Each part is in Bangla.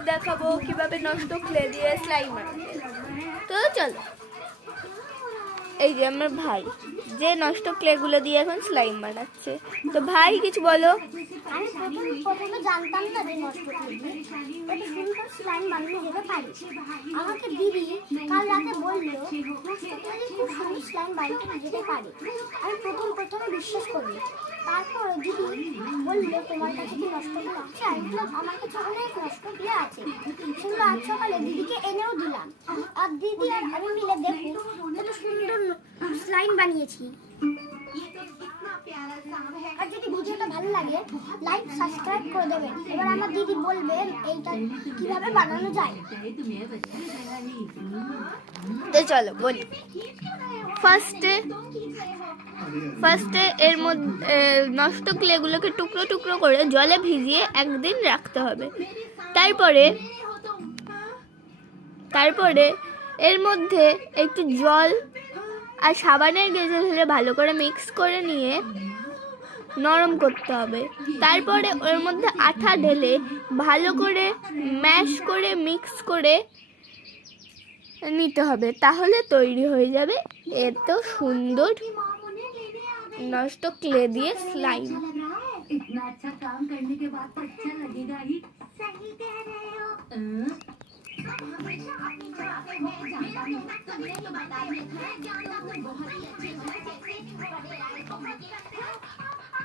তোমাদের দেখাবো কিভাবে নষ্ট ক্লে দিয়ে স্লাইম বানাতে। তো চলো, এই যে আমার ভাই যে নষ্ট ক্লেগুলো দিয়ে এখন স্লাইম বানাচ্ছে। তো ভাই কিছু বলো। আমি প্রথমে জানতাম না যে নষ্ট ক্লে দিয়ে এত সুন্দর স্লাইম বানানো যেতে পারে। আমাকে দিদি কাল রাতে বললো নষ্ট ক্লে দিয়ে খুব সুন্দর স্লাইম বানানো যেতে পারে। আমি প্রথমে বিশ্বাস করি। তারপর দিদি বললো তোমার কাছে কি নষ্ট ক্লে আছে? আমি বললাম আমার কাছে অনেক নষ্ট ক্লে আছে। সেগুলো আজ সকালে দিদিকে এনেও দিলাম। আর দিদি আর আমি মিলে দেখুন কত সুন্দর স্লাইম বানিয়েছি। আর যদি ভিডিওটা ভালো লাগে লাইক সাবস্ক্রাইব করে দেবেন। এবার আমার দিদি বলবেন এইটা কিভাবে বানানো যায়। তো চলো বলি। ফার্স্টে এর মধ্যে নষ্ট ক্লেগুলোকে টুকরো টুকরো করে জলে ভিজিয়ে একদিন রাখতে হবে। তারপরে এর মধ্যে একটু জল আর সাবানের গেজে ঢেলে ভালো করে মিক্স করে নিয়ে নরম করতে হবে। তারপরে ওর মধ্যে আঠা ঢেলে ভালো করে ম্যাশ করে মিক্স করে নিতে হবে। তাহলে তৈরি হয়ে যাবে এত সুন্দর নষ্ট ক্লে দিয়ে স্লাইম।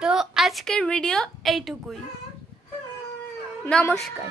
তো আজকের ভিডিও এইটুকুই। নমস্কার।